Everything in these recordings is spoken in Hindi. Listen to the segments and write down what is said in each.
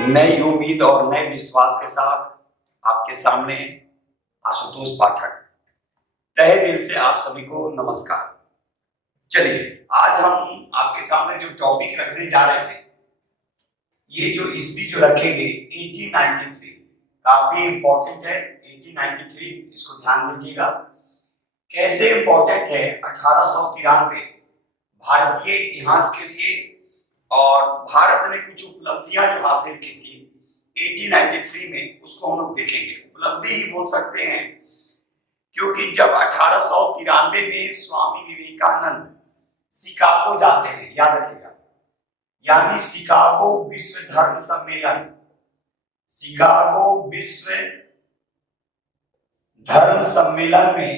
नई उम्मीद और नए विश्वास के साथ आपके सामने आशुतोष पाठक। तहे दिल से आप सभी को नमस्कार। चलिए, आज हम आपके सामने जो टॉपिक रखने जा रहे हैं, ये जो ईस्वी जो रखेंगे 1893, काफी इंपॉर्टेंट है। 1893 इसको ध्यान दीजिएगा। कैसे इंपॉर्टेंट है 1893 भारतीय इतिहास के लिए, और भारत ने कुछ उपलब्धियां जो हासिल की थी 1893 में, उसको हम लोग देखेंगे। उपलब्धि ही बोल सकते हैं, क्योंकि जब 1893 में स्वामी विवेकानंद शिकागो जाते हैं, याद रखिएगा, यानी शिकागो विश्व धर्म सम्मेलन, शिकागो विश्व धर्म सम्मेलन में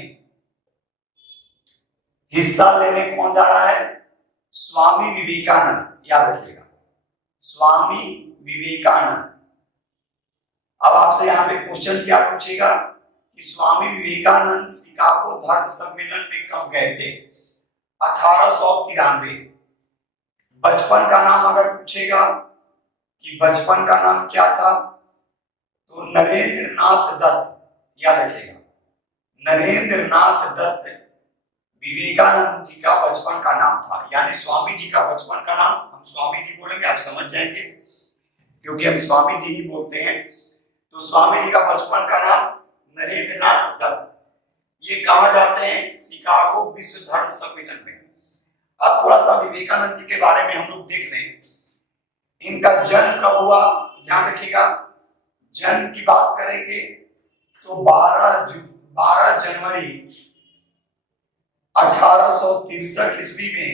हिस्सा लेने कौन जा रहा है? स्वामी विवेकानंद, याद रखिएगा, स्वामी विवेकानंद। अब आपसे यहाँ पे क्वेश्चन क्या पूछेगा कि स्वामी विवेकानंद शिकागो धर्म सम्मेलन में कब गए थे? 1893। बचपन का नाम अगर पूछेगा कि बचपन का नाम क्या था, तो नरेंद्र नाथ दत्त, याद रखिएगा, नरेंद्र नाथ दत्त विवेकानंद जी का बचपन का नाम था। यानी स्वामी जी का बचपन का नाम, हम स्वामी जी बोलेंगे आप समझ जाएंगे, क्योंकि हम स्वामी जी ही बोलते हैं। तो स्वामी जी का बचपन का नाम नरेंद्र नाथ दत्त। ये कहाँ जाते हैं? शिकागो विश्व धर्म सम्मेलन में। अब थोड़ा सा विवेकानंद जी के बारे में हम लोग देख लें। इनका जन्म कब हुआ, ध्यान रखिएगा। जन्म की बात करेंगे तो 12 जनवरी 1863 ईस्वी में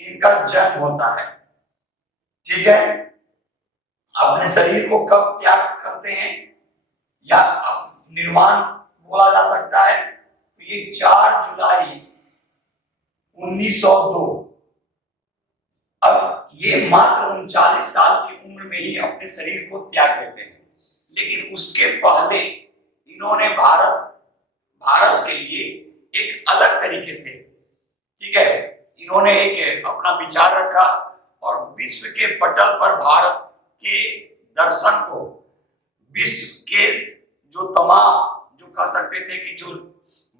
इनका जन्म होता है। ठीक है। अपने शरीर को कब त्याग करते हैं, या निर्वाण बोला जा सकता है, तो ये 4 जुलाई 1902। अब ये मात्र 39 साल की उम्र में ही अपने शरीर को त्याग देते हैं। लेकिन उसके पहले इन्होंने भारत के लिए एक अलग तरीके से, ठीक है, इन्होंने एक अपना विचार रखा और विश्व के पटल पर भारत के दर्शन को, विश्व के जो तमाम, जो कह सकते थे कि जो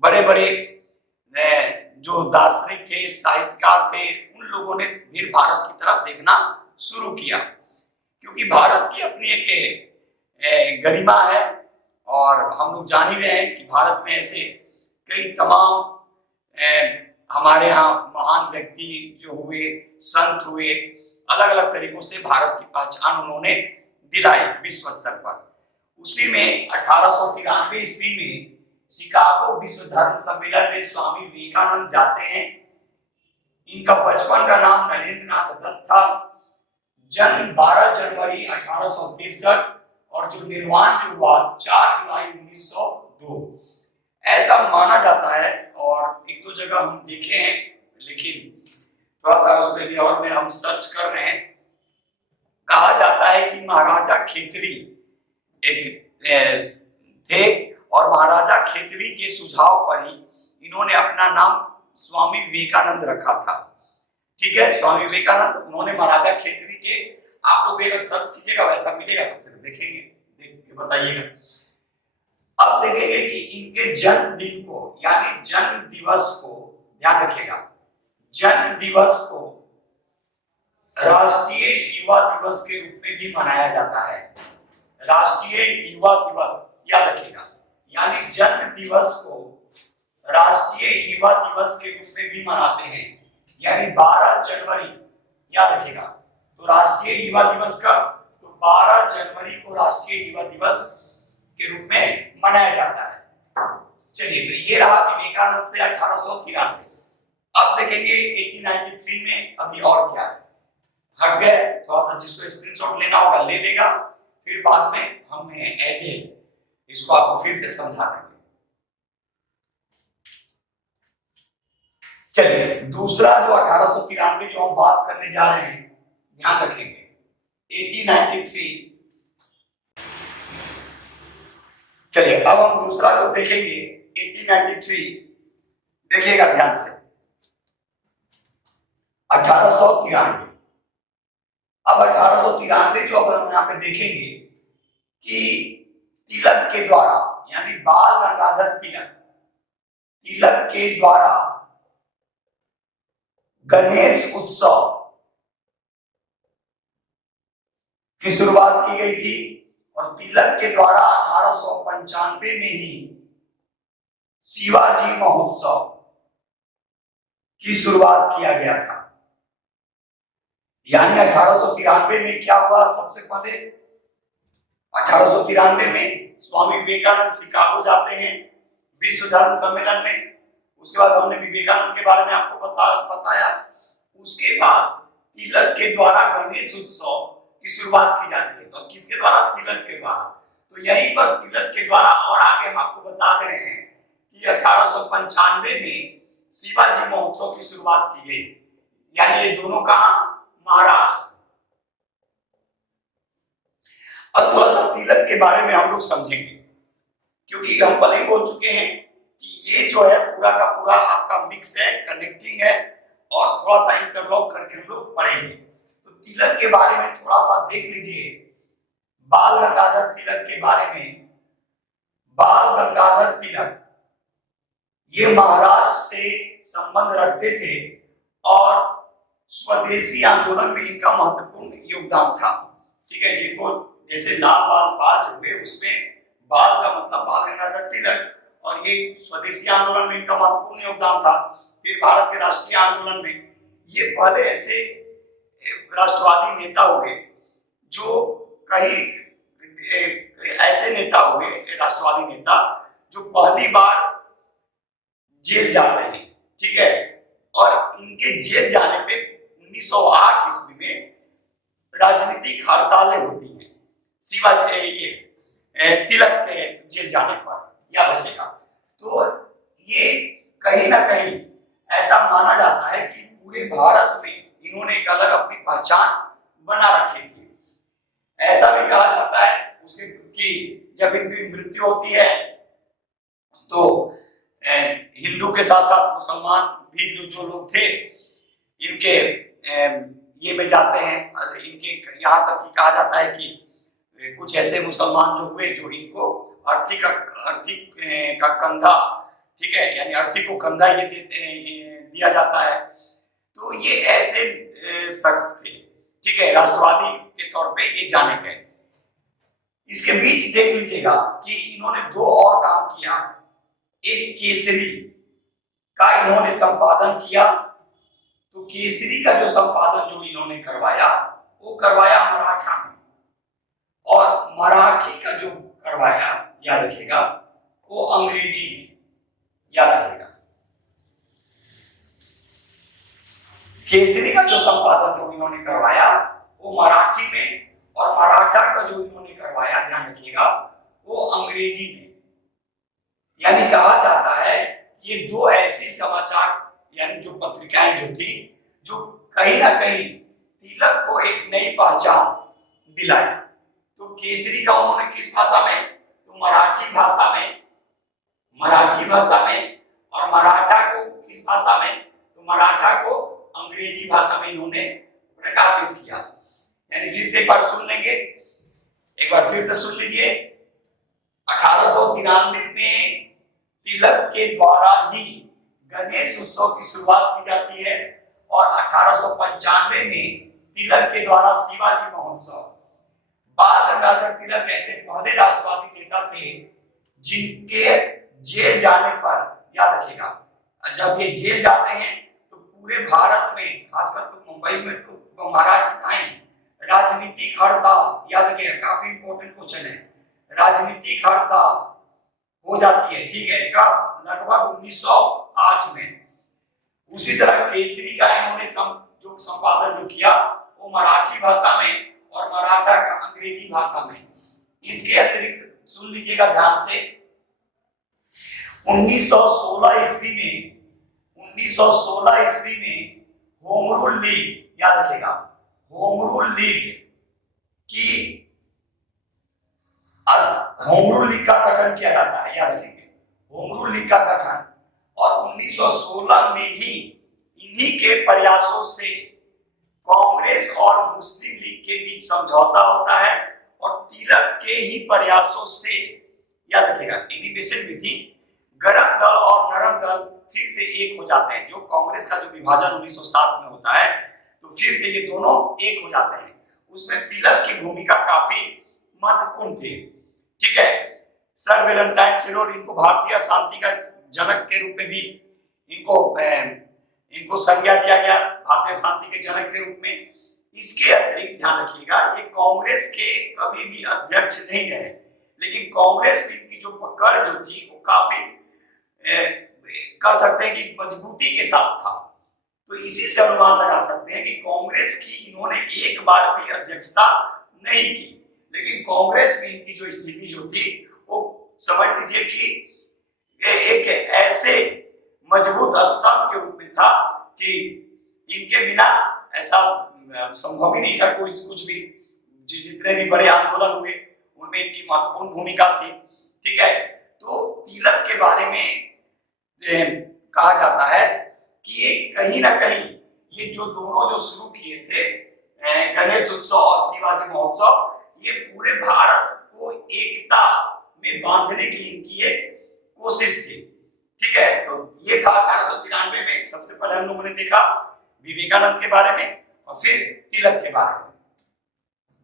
बड़े बड़े जो दार्शनिक थे, साहित्यकार थे, उन लोगों ने फिर भारत की तरफ देखना शुरू किया। क्योंकि भारत की अपनी एक गरिमा है, और हम लोग जान ही रहे हैं कि भारत में ऐसे कई तमाम हमारे यहाँ महान व्यक्ति जो हुए, संत हुए, अलग अलग तरीकों से भारत की पहचान उन्होंने दिलाई विश्व स्तर पर। उसी में 1893 ईस्वी में शिकागो विश्व धर्म सम्मेलन में स्वामी विवेकानंद जाते हैं। इनका बचपन का नाम नरेंद्र नाथ दत्त था। जन्म 12 जनवरी 1863, और जो निर्वाण जो हुआ 4 जुलाई 1902, ऐसा माना जाता है। और एक दो जगह हम देखे हैं, लेकिन थोड़ा सा उसमें भी और में हम सर्च कर रहे हैं। कहा जाता है कि महाराजा खेतड़ी एक थे, और महाराजा खेतड़ी के सुझाव पर ही इन्होंने अपना नाम स्वामी विवेकानंद रखा था। ठीक है, स्वामी विवेकानंद, उन्होंने महाराजा खेतड़ी के, आप लोग अगर सर्च कीजिएगा वैसा मिलेगा तो फिर देखेंगे, देख के बताइएगा। अब देखेंगे कि इनके जन्मदिन को, यानी जन्म दिवस को, ध्यान रखिएगा, जन्म दिवस को राष्ट्रीय युवा दिवस के रूप में भी मनाया जाता है। राष्ट्रीय युवा दिवस, याद रखिएगा, यानी जन्म दिवस को राष्ट्रीय युवा दिवस के रूप में भी मनाते हैं। यानी 12 जनवरी, याद रखिएगा, तो राष्ट्रीय युवा दिवस का, तो 12 जनवरी को राष्ट्रीय युवा दिवस के रूप में मनाया जाता है। चलिए, तो ये रहा विवेकानंद से 1893। अब देखेंगे 1893 में अभी और क्या है। हट गए, थोड़ा सा जिसको स्क्रीनशॉट लेना होगा ले लेगा, फिर बाद में हम एज ए इसको आपको फिर से समझा देंगे। चलिए, दूसरा जो 1893 जो हम बात करने जा रहे हैं, ध्यान रखेंगे 1893। चलिए, अब हम दूसरा जो देखेंगे 1893, देखिएगा ध्यान से। 1893 अब 1893 जो अब हम यहाँ पे देखेंगे कि तिलक के द्वारा यानी बाल गंगाधर तिलक, तिलक के द्वारा गणेश उत्सव की शुरुआत की गई थी और तिलक के द्वारा 1895 में ही शिवाजी महोत्सव की शुरुआत किया गया था। यानी 1893 में क्या हुआ, सबसे पहले 1893 में स्वामी विवेकानंद शिकागो जाते हैं विश्व धर्म सम्मेलन में। उसके बाद हमने विवेकानंद के बारे में आपको बताया। उसके बाद तिलक के द्वारा गणेश उत्सव की शुरुआत की जाती है। तो किसके द्वारा? तिलक के द्वारा। तो यहीं पर तिलक के द्वारा, और आगे हम आपको बता दे रहे हैं कि 1895 में शिवाजी महोत्सव की शुरुआत की गई। यानी ये दोनों कहां? महाराष्ट्र। अब थोड़ा सा तिलक के बारे में हम लोग समझेंगे, क्योंकि हम पहले ही बोल चुके हैं कि ये जो है पूरा का पूरा आपका मिक्स है, कनेक्टिंग है, और थोड़ा सा इंटरलॉक करके हम लोग पढ़ेंगे। तो तिलक के बारे में थोड़ा सा देख लीजिए, बाल गंगाधर तिलक के बारे में। बाल गंगाधर तिलक ये महाराष्ट्र से संबंध रखते थे और स्वदेशी आंदोलन में इनका महत्वपूर्ण योगदान था। ठीक है, जिनको जैसे लाल बाल पाल जो हुए, उसमें बाल का मतलब बाल गंगाधर तिलक, और ये स्वदेशी आंदोलन में इनका महत्वपूर्ण योगदान था। फिर भारत के राष्ट्रीय आंदोलन में ये पहले ऐसे राष्ट्रवादी नेता हुए जो कई ऐसे नेता हुए, राष्ट्रवादी नेता जो पहली बार जेल जाते हैं। ठीक है, और इनके जेल जाने पे 1908 ईस्वी में राजनीतिक हड़तालें होती हैं शिवाजी ये तिलक के जेल जाने पर, याद रखिएगा। तो ये कहीं ना कहीं ऐसा माना जाता है कि पूरे भारत में इन्होंने एक अलग अपनी पहचान बना रखी थी। ऐसा भी कहा जाता है उसके कि जब इनकी मृत्यु होती है तो हिंदू के साथ साथ मुसलमान भी जो लोग थे इनके ये में जाते हैं। इनके यहाँ तक कि कहा जाता है कि कुछ ऐसे मुसलमान जो हुए जो इनको अर्थी का कंधा, ठीक है, यानी अर्थी को कंधा ये दिया जाता है। तो ये ऐसे शख्स थे, ठीक है, राष्ट्रवादी के तौर पे ये जाने गए। इसके बीच देख लीजिएगा कि इन्होंने दो और काम किया। एक केसरी का इन्होंने संपादन किया। तो केसरी का जो संपादन जो इन्होंने करवाया वो करवाया मराठा में, और मराठी का जो करवाया, याद रखिएगा, वो अंग्रेजी में, याद रखिएगा। केसरी का जो संपादन जो इन्होंने करवाया वो मराठी में, और मराठा का जो इन्होंने करवाया, ध्यान रखिएगा, वो अंग्रेजी में। यानी कहा जाता है ये दो ऐसी समाचार यानी जो पत्रिकाएं जो थी, जो कहीं ना कहीं तिलक को एक नई पहचान दिलाई। तो केसरी का उन्होंने किस भाषा में? तो मराठी भाषा में, और मराठा को किस भाषा में? तो मराठा को अंग्रेजी भाषा में इन्होंने प्रकाशित किया। यानी फिर से एक बार सुन लेंगे, एक बार फिर से सुन लीजिए। 1893 में तिलक के द्वारा ही गणेश उत्सव की शुरुआत की जाती है, और 1895 में तिलक के द्वारा शिवाजी महोत्सव। बाल गंगाधर तिलक ऐसे पहले राष्ट्रवादी नेता थे जिनके जेल जाने पर, याद रखिएगा, जब ये जेल जाते हैं तो पूरे भारत में, खासकर तो मुंबई में तो महाराष्ट्र था ही, राजनीतिक हड़ताल, याद रखिएगा, काफी इंपॉर्टेंट क्वेश्चन है, राजनीतिक हड़ताल हो जाती है। ठीक है, कब? लगभग 1908 में। उसी तरह केसरी का इन्होंने जो संपादन जो किया वो मराठी भाषा में, और मराठा का अंग्रेजी भाषा में। इसके अतिरिक्त सुन लीजिएगा ध्यान से, 1916 ईस्वी में होम रूल लीग, याद रखिएगा, होम रूल लीग का गठन किया जाता है, याद रखेंगे, होम रूल लीग का गठन। और 1916 में ही इन्हीं के प्रयासों से कांग्रेस और मुस्लिम लीग के बीच समझौता होता है और तिलक के ही प्रयासों से, याद रखिएगा, इन्हीं बेसिक विधि गरम दल और नरम दल फिर से एक हो जाते हैं। जो कांग्रेस का जो विभाजन 1907 में होता है तो फिर से ये दोनों एक हो जाते हैं। उसमें तिलक की भूमिका काफी महत्वपूर्ण थी। ठीक है, सर वैलेंटाइन सिरोड, इनको भारतीय शांति का जनक के रूप में भी इनको संज्ञा दिया गया, भारतीय शांति के जनक के रूप में। इसके अतिरिक्त ध्यान रखिएगा, ये कांग्रेस के कभी भी अध्यक्ष नहीं रहे, लेकिन कांग्रेस में इनकी जो पकड़ जो थी वो काफी कह सकते हैं कि मजबूती के साथ था। तो इसी से अनुमान लगा सकते हैं कि कांग्रेस की इन्होंने एक बार भी अध्यक्षता नहीं की, लेकिन कांग्रेस में इनकी जो स्थिति जो थी वो समझ लीजिए कि एक ऐसे मजबूत स्तंभ के रूप में था कि इनके बिना ऐसा संभव ही नहीं था कोई कुछ भी। जितने भी बड़े आंदोलन हुए उनमें इनकी महत्वपूर्ण भूमिका थी। ठीक है, तो तिलक के बारे में कहा जाता है कि ये कहीं ना कहीं ये जो दोनों जो शुरू किए थे गणेश उत्सव और शिवाजी महोत्सव, ये पूरे भारत को एकता में बांधने की इनकी एक कोशिश थी। ठीक है, तो ये था 1893 में। सबसे पहले हम लोगों ने देखा विवेकानंद के बारे में और फिर तिलक के बारे में।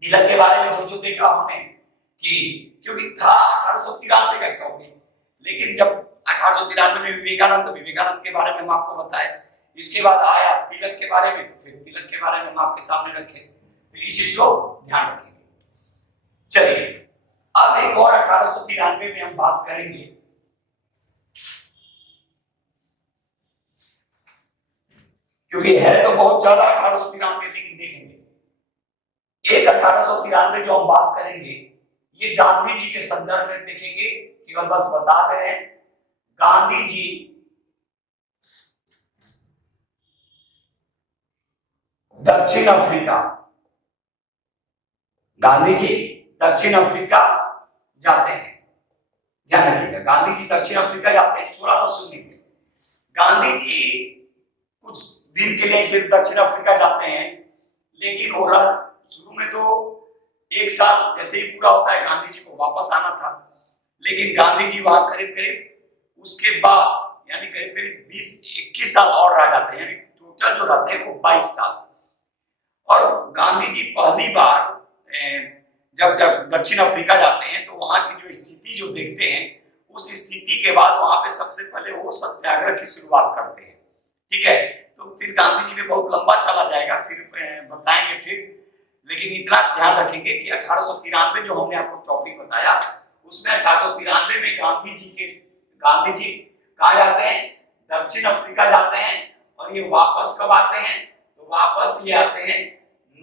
तिलक के बारे में जो देखा हमने कि क्योंकि था 1893 का टॉपिक, लेकिन जब 1893 में विवेकानंद के बारे में हम आपको बताए, इसके बाद आया तिलक के बारे में, तो फिर तिलक के बारे में हम आपके सामने रखे, तो इस चीज को ध्यान रखेंगे। चलिए अब एक और 1893 में हम बात करेंगे क्योंकि है तो बहुत ज्यादा 1893, लेकिन देखेंगे एक 1893 जो हम बात करेंगे ये गांधी जी के संदर्भ में देखेंगे। केवल बस बता दे रहे हैं, गांधी जी दक्षिण अफ्रीका जाते हैं। ध्यान रखिएगा, गांधी जी दक्षिण अफ्रीका जाते हैं। थोड़ा सा सुनिए, गांधी जी कुछ दिन के लिए सिर्फ दक्षिण अफ्रीका जाते हैं, लेकिन वो शुरू में तो एक साल जैसे ही पूरा होता है गांधी जी को वापस आना था, लेकिन गांधी जी वहां करीब उसके बाद यानी करीब 20-21 साल और रह जाते हैं, यानी टोटल जो रहते हैं वो 22 साल। और गांधी जी पहली बार जब दक्षिण अफ्रीका जाते हैं तो वहां की जो स्थिति जो देखते हैं, उस स्थिति के बाद वहां पे सबसे पहले वो सत्याग्रह की शुरुआत करते हैं। ठीक है, तो फिर गांधी जी में बहुत लंबा चला जाएगा, फिर बताएंगे फिर, लेकिन इतना ध्यान रखेंगे कि 1893 जो हमने आपको टॉपिक बताया, उसमें 1893 में गांधी जी कहाँ जाते हैं? दक्षिण अफ्रीका जाते हैं। और ये वापस कब आते हैं? तो वापस ये आते हैं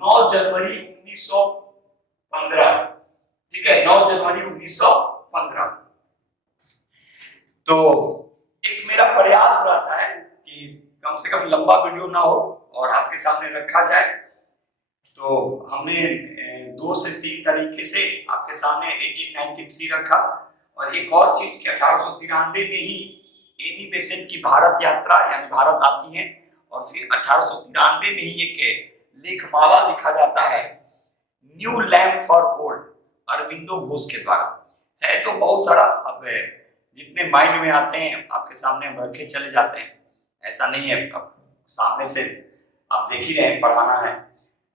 9 जनवरी 1915। ठीक है, 9 जनवरी 1915। तो एक मेरा प्रयास रहता है कि कम से कम लंबा वीडियो ना हो और आपके सामने रखा जाए। तो हमने 2 से 3 तरीके से आपके सामने 1893 रखा, और एक और चीज कि 1893 में ही एनी बेसेंट की भारत यात्रा यानी भारत आती है, और फिर 1893 में ही एक लेखमाला लिखा जाता है new lamp for old, Aurobindo Ghosh के द्वारा। है तो बहुत सारा, अब जितने माइंड में आते हैं आपके सामने हम रखे चले जाते हैं, ऐसा नहीं है, अब सामने से आप देख ही रहे हैं, पढ़ाना है।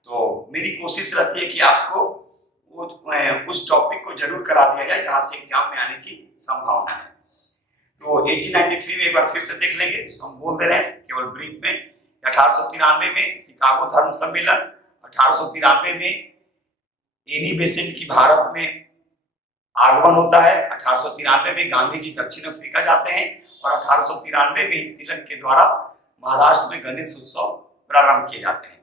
तो मेरी कोशिश रहती है कि आपको उस टॉपिक को जरूर करा दिया जाए जहां से एग्जाम में आने की संभावना है। तो 1893 में एक बार फिर से देख लेंगे, तो हम बोल दे रहे हैं केवल ब्रीफ में। 1893 में शिकागो धर्म सम्मेलन, 1893 में एनी बेसेंट की भारत में आगमन होता है, 1893 में गांधी जी दक्षिण अफ्रीका जाते हैं, और 1893 में तिलक के द्वारा महाराष्ट्र में गणेश उत्सव प्रारंभ किए जाते हैं।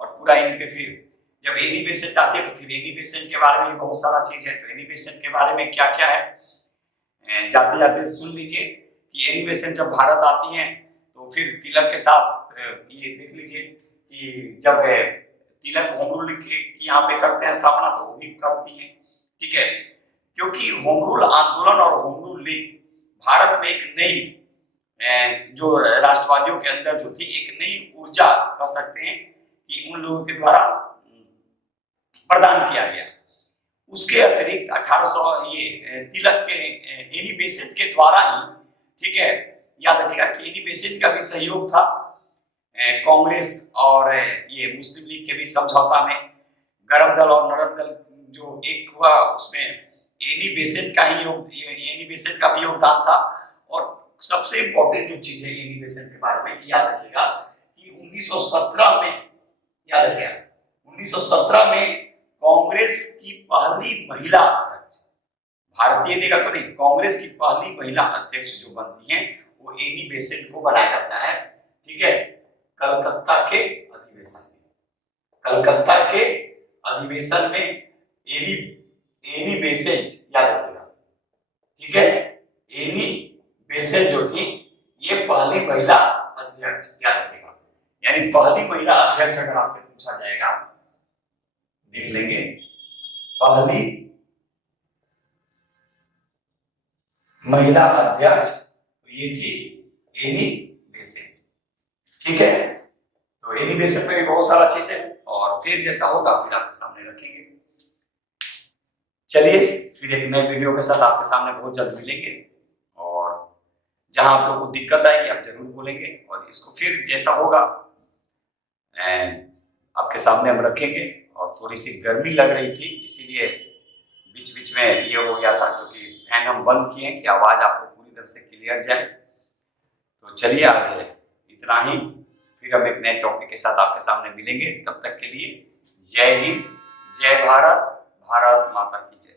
और पूरा इन पे फिर जब एनी बेसेंट आते हैं तो फिर एनी बेसेंट के बारे में बहुत सारा चीज है। तो एनी बेसेंट के बारे में क्या क्या है जाते जाते सुन लीजिए कि एनी बेसेंट जब भारत आती हैं तो फिर तिलक के साथ ये देख लीजिए कि जब तिलक होम रूल की यहाँ पे करते हैं स्थापना, तो वो भी करती हैं। ठीक है, क्योंकि होम रूल आंदोलन और होम रूल लीग भारत में एक नई जो राष्ट्रवादियों के अंदर जो थी एक नई ऊर्जा कह सकते हैं कि उन लोगों के द्वारा प्रदान किया गया। उसके अतिरिक्त 1800 ये तिलक के एनी बेसेंट के द्वारा ही, ठीक है, याद रखिएगा कि एनी बेसेंट का भी सहयोग था कांग्रेस और ये मुस्लिम लीग के भी समझौता में। गरम दल और नरम दल जो एक हुआ उसमें एनी बेसेंट का भी योगदान था। और सबसे इंपॉर्टेंट जो चीज है एनी बेसेंट के बारे में याद रखिएगा कि 1917 में, याद रखिएगा 1917 में कांग्रेस की पहली महिला अध्यक्ष, भारतीय देगा तो नहीं, कांग्रेस की पहली महिला अध्यक्ष जो बनती है वो एनी बेसेंट को बनाया जाता है, ठीक है, कलकत्ता के अधिवेशन में। कलकत्ता के अधिवेशन में एनी बेसेंट, याद रखिएगा, ठीक है, एनी बेसेंट जो थी ये पहली महिला अध्यक्ष, याद रखिएगा, यानी पहली महिला अध्यक्ष अगर आपसे पूछा जाएगा, देख लेंगे, पहली महिला अध्यक्ष तो ये थी एनी बेसेंट, ठीक है। तो एनी बेसेंट में भी बहुत सारा चीज है और फिर जैसा होगा फिर आपके सामने रखेंगे। चलिए फिर एक नए वीडियो के साथ आपके सामने बहुत जल्द मिलेंगे, और जहां आप लोगों को दिक्कत आएगी आप जरूर बोलेंगे, और इसको फिर जैसा होगा आपके सामने हम रखेंगे। और थोड़ी सी गर्मी लग रही थी इसीलिए बीच बीच में ये हो गया था, क्योंकि फैन हम बंद किए कि आवाज आपको पूरी तरह से क्लियर जाए। तो चलिए आज इतना ही, फिर हम एक नए टॉपिक के साथ आपके सामने मिलेंगे। तब तक के लिए जय हिंद, जय भारत, भारत माता की जय।